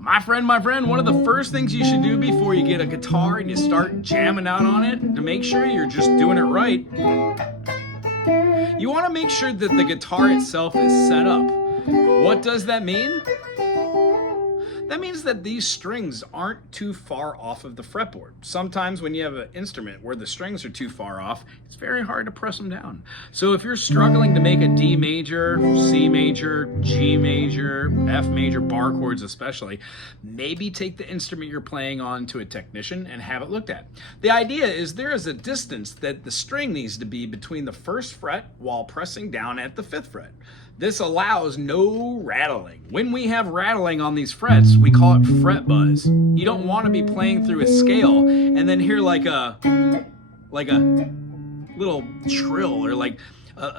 My friend, one of the first things you should do before you get a guitar and you start jamming out on it, to make sure you're just doing it right, you want to make sure that the guitar itself is set up. What does that mean? That means that these strings aren't too far off of the fretboard. Sometimes when you have an instrument where the strings are too far off, it's very hard to press them down. So if you're struggling to make a D major, C major, G major, F major, bar chords especially, maybe take the instrument you're playing on to a technician and have it looked at. The idea is there is a distance that the string needs to be between the first fret while pressing down at the fifth fret. This allows no rattling. When we have rattling on these frets, we call it fret buzz. You don't want to be playing through a scale and then hear like a little trill, or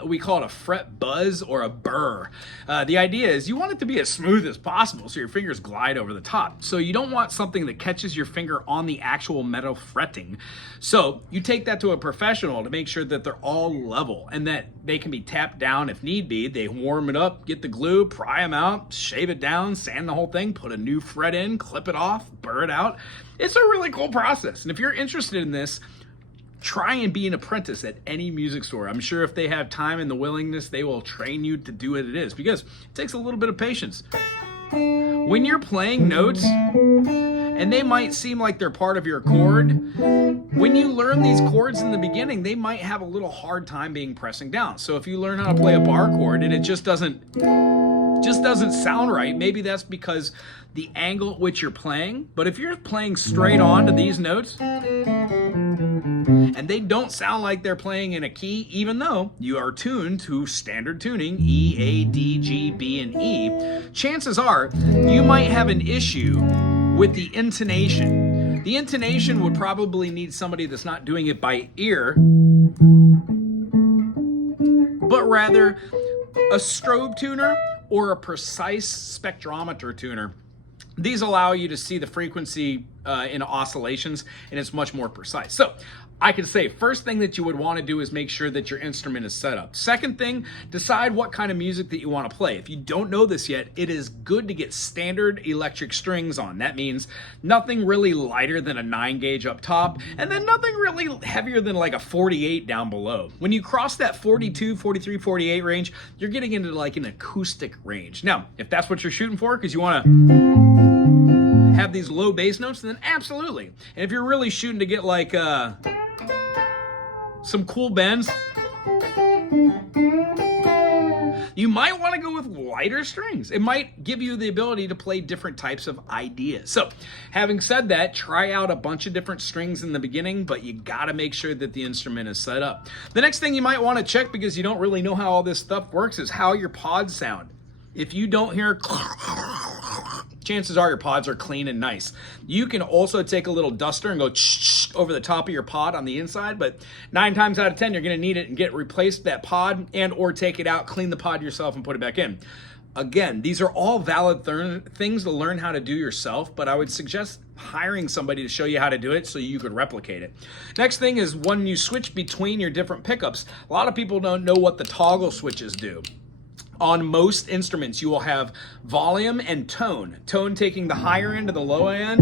we call it a fret buzz or a burr. The idea is you want it to be as smooth as possible so your fingers glide over the top. So you don't want something that catches your finger on the actual metal fretting. So you take that to a professional to make sure that they're all level and that they can be tapped down if need be. They warm it up, get the glue, pry them out, shave it down, sand the whole thing, put a new fret in, clip it off, burr it out. It's a really cool process. And if you're interested in this, try and be an apprentice at any music store. I'm sure if they have time and the willingness, they will train you to do what it is, because it takes a little bit of patience. When you're playing notes, and they might seem like they're part of your chord, when you learn these chords in the beginning, they might have a little hard time being pressing down. So if you learn how to play a bar chord and it just doesn't sound right, maybe that's because the angle at which you're playing. But if you're playing straight on to these notes, and they don't sound like they're playing in a key, even though you are tuned to standard tuning, E, A, D, G, B, and E, chances are you might have an issue with the intonation. The intonation would probably need somebody that's not doing it by ear, but rather a strobe tuner or a precise spectrometer tuner. These allow you to see the frequency in oscillations, and it's much more precise. So I could say first thing that you would want to do is make sure that your instrument is set up. Second thing, decide what kind of music that you want to play. If you don't know this yet, it is good to get standard electric strings on. That means nothing really lighter than a 9 gauge up top, and then nothing really heavier than like a 48 down below. When you cross that 42, 43, 48 range, you're getting into like an acoustic range. Now, if that's what you're shooting for, because you want to have these low bass notes, then absolutely. And if you're really shooting to get like some cool bends, you might want to go with lighter strings. It might give you the ability to play different types of ideas. So having said that, try out a bunch of different strings in the beginning, but you got to make sure that the instrument is set up. The next thing you might want to check, because you don't really know how all this stuff works, is how your pods sound. If you don't hear, chances are your pods are clean and nice. You can also take a little duster and go over the top of your pod on the inside, but 9 times out of 10 you're going to need it and replace that pod, and or take it out, clean the pod yourself, and put it back in. Again, these are all valid things to learn how to do yourself, but I would suggest hiring somebody to show you how to do it so you could replicate it. Next thing is when you switch between your different pickups, a lot of people don't know what the toggle switches do. On most instruments, you will have volume and tone. Tone taking the higher end to the low end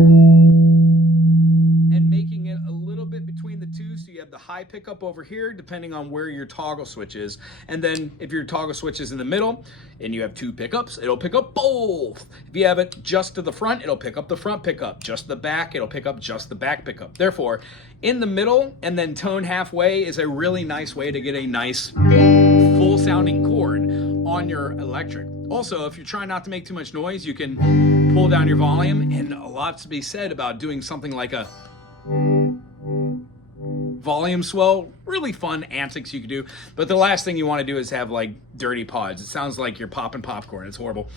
and making it a little bit between the two, so you have the high pickup over here depending on where your toggle switch is. And then if your toggle switch is in the middle and you have 2 pickups, it'll pick up both. If you have it just to the front, it'll pick up the front pickup. Just the back, it'll pick up just the back pickup. Therefore, in the middle and then tone halfway is a really nice way to get a nice full sounding chord on your electric. Also, if you're trying not to make too much noise, you can pull down your volume, and a lot to be said about doing something like a volume swell. Really fun antics you can do. But the last thing you want to do is have like dirty pods. It sounds like you're popping popcorn. It's horrible.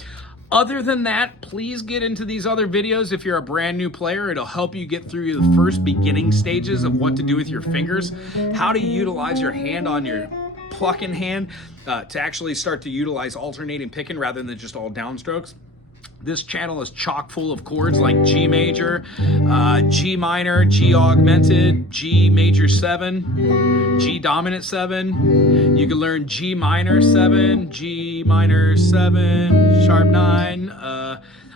Other than that, please get into these other videos. If you're a brand new player, it'll help you get through the first beginning stages of what to do with your fingers, how to utilize your hand on your plucking hand to actually start to utilize alternating picking rather than just all downstrokes. This channel is chock full of chords like G major, G minor, G augmented, G major 7, G dominant 7. You can learn G minor 7, G minor 7, sharp 9.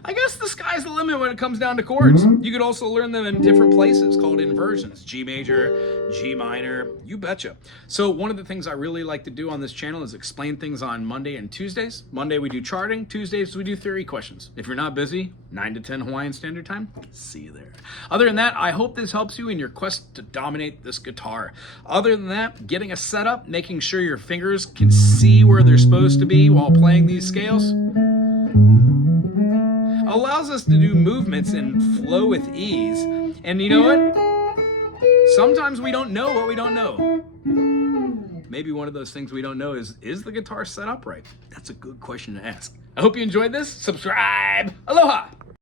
I guess the sky's the limit when it comes down to chords. You could also learn them in different places called inversions. G major, G minor, you betcha. So one of the things I really like to do on this channel is explain things on Monday and Tuesdays. Monday we do charting, Tuesdays we do theory questions. If you're not busy, 9 to 10 Hawaiian Standard Time, see you there. Other than that, I hope this helps you in your quest to dominate this guitar. Other than that, getting a setup, making sure your fingers can see where they're supposed to be while playing these scales, allows us to do movements and flow with ease. And you know what? Sometimes we don't know what we don't know. Maybe one of those things we don't know is the guitar set up right? That's a good question to ask. I hope you enjoyed this. Subscribe. Aloha.